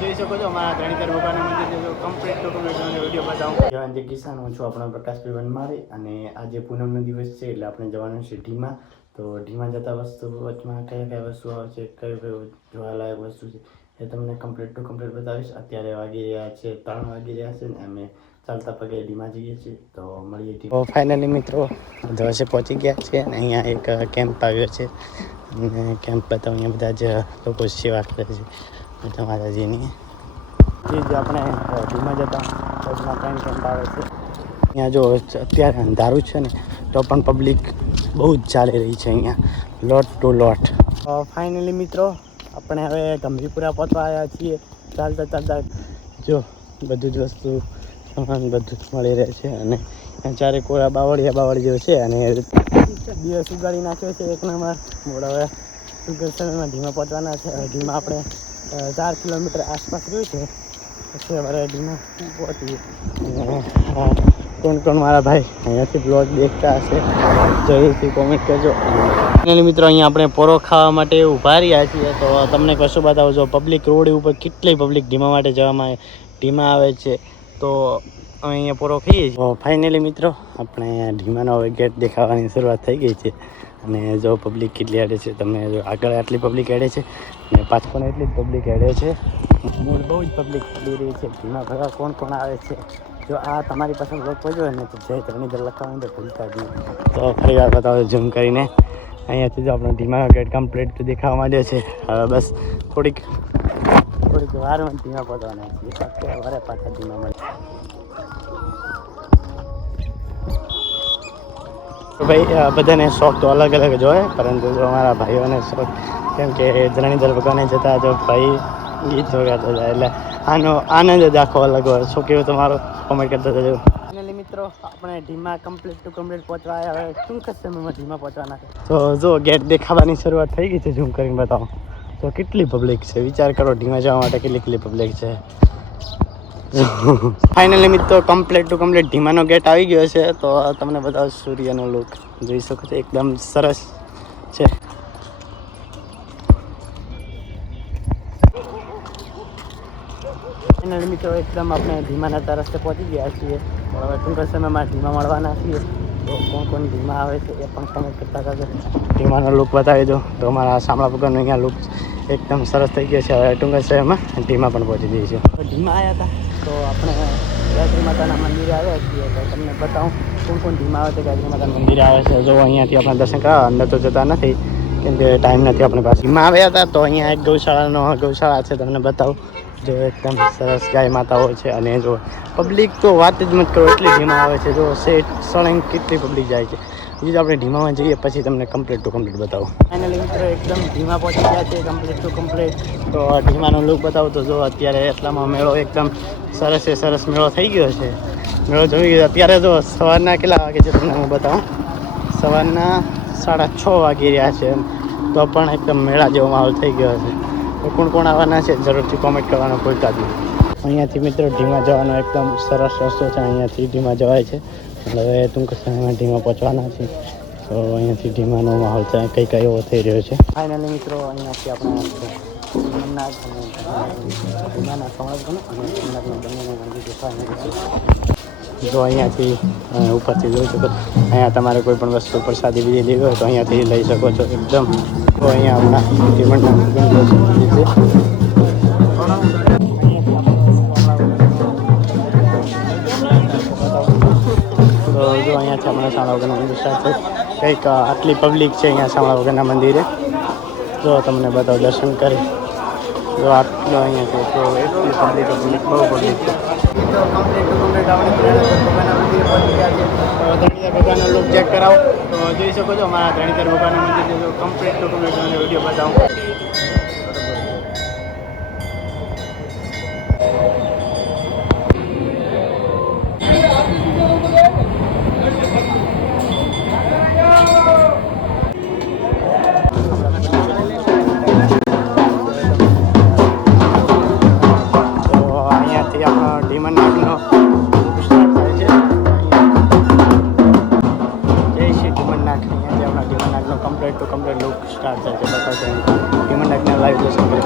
જોઈ શકો છો અમારા ધણીધર ભગવાનના મંદિર કમ્પ્લીટ ટુ કમ્પ્લીટ તમને વિડીયો બતાવું. જવાનજી કિસાન હું છું આપણા પ્રકાશભાઈ વનમાળી અને આજે પૂનમનો દિવસ છે એટલે આપણે જવાનું છે ઢીમાં. તો ઢીમાં જતા વસ્તુ વચમાં કયા કયા વસ્તુ આવે છે, કયું કયું જોવાલાયક વસ્તુ છે એ તમને કમ્પ્લીટ ટુ કમ્પ્લીટ બતાવીશ. અત્યારે વાગી રહ્યા છે 3 વાગી રહ્યા છે ને અમે ચાલતા પગે ઢીમાં જઈએ છીએ. તો મળીએ. તો ફાઇનલી મિત્રો ધોસે પહોંચી ગયા છે અને અહીંયા એક કેમ્પ આવ્યો છે અને કેમ્પ બતાવું. અહીંયા બધા જ લોકો સેવા કરે છે બધા માતાજીની. જે આપણે ઢીમાં જતા રોજના 3 કેમ્પ આવે છે. અહીંયા જો અત્યારે અંધારું છે ને તો પણ પબ્લિક બહુ જ ચાલી રહી છે અહીંયા લોટ ટુ લોટ. ફાઇનલી મિત્રો આપણે હવે ગંભીરપુરા પહોંચવા આવ્યા છીએ. ચાલતા ચાલતા જો બધું જ વસ્તુ સામાન બધું જ મળી રહે છે અને ચારે કોરા બાવળ જેવો છે અને દિવસ ઉગાડી નાખ્યો છે એક નંબર. મોડા હવે સુગર સમયમાં ઢીમાં પહોંચવાના છે. ઢીમાં આપણે 4 કિલોમીટર આસપાસ રહ્યું છે પછી અમારે ઢીમાં પહોંચીએ. કોણ મારા ભાઈ અહીંયાથી બ્લોગ દેખતા હશે જરૂરથી કોમેન્ટ કરજો. ફાઇનલી મિત્રો અહીંયા આપણે પોરો ખાવા માટે ઊભા રહ્યા છીએ. તો તમને કશું બતાવજો પબ્લિક રોડ ઉપર કેટલી પબ્લિક ઢીમા માટે જવામાં ઢીમા આવે છે. તો અહીંયા પોરો ખાઈએ છીએ. ફાઇનલી મિત્રો આપણે ઢીમાનો હવે ગેટ દેખાવાની શરૂઆત થઈ ગઈ છે અને જો પબ્લિક કેટલી એડે છે તમને જો આગળ આટલી પબ્લિક એડે છે અને પાછળ પણ એટલી જ પબ્લિક એડે છે. મૂળ બહુ જ પબ્લિક પડી રહી છે ઢીમા ભરવા. કોણ આવે છે જો આ તમારી પાસે બ્લોગ પહોંચ્યો ને તો જય ધણીધર લખવાનું તો ભૂલતા જ નહીં. તો ફરી વાર બતાવો ઝૂમ કરીને. અહીંયાથી જો આપણો ઢીમાનો ગેટ કમ્પ્લીટ દેખાવા માંડ્યો છે. હવે બસ થોડીક વારમાં ઢીમા પહોંચવાના છીએ. વારે પાછા ઢીમા મળે. તો ભાઈ બધાને શોખ તો અલગ અલગ જ હોય પરંતુ જો અમારા ભાઈઓને શોખ કેમ કે ધણીધર ભગવાને જતા જો ભાઈ ગીત વગાડતા જાય એટલે આનો આનંદ જ આખો અલગ હોય. શું કેવું તમારો કોમેન્ટ કરતા જજો. ફાઇનલી મિત્રો આપણે ઢીમા કમ્પ્લીટ ટુ કમ્પ્લીટ પહોંચવા આવ્યા. હવે ટૂંક જ સમયમાં ઢીમા પહોંચવાના છે. તો જો ગેટ દેખાવાની શરૂઆત થઈ ગઈ છે. ઝૂમ કરીને બતાવો તો કેટલી પબ્લિક છે. વિચાર કરો ઢીમા જવા માટે કેટલી પબ્લિક છે. ફાઇનલી મિત્રો કમ્પ્લીટ ટુ કમ્પ્લીટ ઢીમાનો ગેટ આવી ગયો છે. તો તમને બતાવો સૂર્યનો લુક જોઈ શકો છો એકદમ સરસ છે. ફાઇનલી મિત્રો એકદમ આપણે ઢીમાના રસ્તે પહોંચી ગયા છીએ. હવે ટૂંક સમયમાં ઢીમા મળવાના છીએ. તો કોણ ઢીમા આવે છે એ પણ કોમેન્ટ કરતા કરજો. ઢીમાનો લુક બતાવી દો. તો અમારા શામળા ભગવાનનો અહીંયા લુક એકદમ સરસ થઈ ગયો છે. હવે ટૂંક સમયમાં ઢીમા પણ પહોંચી જઈએ છીએ. ઢીમા આવ્યા હતા તો આપણે ગાયત્રી માતાના મંદિરે આવ્યા છીએ. તો તમને બતાવું કોણ ઢીમા આવે છે. ગાયત્રી માતાના મંદિરે આવે છે. જો અહીંયાથી આપણે દર્શન કરાવવા અંદર તો જતા નથી કેમ કે ટાઈમ નથી આપણી પાસે. ઢીમા આવ્યા હતા તો અહીંયા એક ગૌશાળા છે તમને બતાવું. જો એકદમ સરસ ગાય માતાઓ છે અને જો પબ્લિક તો વાત જ મત કરો એટલી ઢીમા આવે છે. જો સેટ સળંગ કેટલી પબ્લિક જાય છે. બીજું આપણે ઢીમામાં જઈએ પછી તમને કમ્પ્લીટ ટુ કમ્પ્લીટ બતાવો. ફાઇનલી મિત્રો એકદમ ઢીમા પહોંચી ગયા છે કમ્પ્લીટ ટુ કમ્પ્લીટ. તો ઢીમાનો લુક બતાવું તો જો અત્યારે એટલામાં મેળો એકદમ સરસ મેળો થઈ ગયો છે. મેળો જોઈ ગયો. અત્યારે જો સવારના કેટલા વાગે છે તમને હું બતાવું. સવારના 6:30 વાગી રહ્યા છે તો પણ એકદમ મેળા જેવો માહોલ થઈ ગયો છે. તો કોણ આવવાના છે જરૂરથી કોમેન્ટ કરવાનો ભૂલતા જ નહીં. અહીંયાથી મિત્રો ઢીમા જવાનો એકદમ સરસ રસ્તો છે. અહીંયાથી ઢીમા જવાય છે. એટલે હવે ટૂંક સમયમાં ઢીમા પહોંચવાના છે. તો અહીંયાથી ઢીમાનો માહોલ કંઈક એવો થઈ રહ્યો છે. ફાઇનલી મિત્રો અહીંયાથી આપણે સોમનાથ અને ઢીમાના સંવર્ધન અને સોમનાથના બંનેનું મંદિર દેખાય છે. જો અહીંયાથી ઉપરથી જોઈ શકો અહીંયા તમારે કોઈ પણ વસ્તુ પ્રસાદી બીજી લેવી હોય તો અહીંયાથી લઈ શકો છો એકદમ. તો અહીંયા આપણા ઢીમણના મંદિર છે. તો જો અહીંયાથી આપણા શામળા વગરના મંદિર સાથે કંઈક આટલી પબ્લિક છે અહીંયા શામળા વગરના મંદિરે. જો તમને બતાવો દર્શન કરી. જો આટલો અહીંયા છે તો એટલી પબ્લિક બહુ પબ્લિક છે. ભગવાનનો લુક ચેક કરાવો તો જોઈ શકો છો. અમારા ધણીધર ભગવાનના મંદિર કમ્પ્લીટ ટુ કમ્પ્લીટ તમને વિડીયો બતાવું. Complete to complete look start થાય છે. બતાવશે ઢીમનાથના લાઈવ દર્શન કરી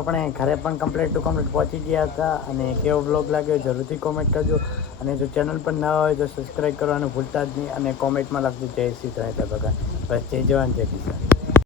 આપણે ઘરે પણ કમ્પ્લીટ ટુ કમ્પ્લીટ પહોંચી ગયા હતા. અને કેવો બ્લોગ લાગ્યો જરૂરથી કોમેન્ટ કરજો. અને જો ચેનલ પર નવા હોય તો સબસ્ક્રાઈબ કરવાનું ભૂલતા જ નહીં. અને કોમેન્ટમાં લખજો જય શ્રી કૃષ્ણ ભગવાન. બસ જય જવાન જય કિસાન.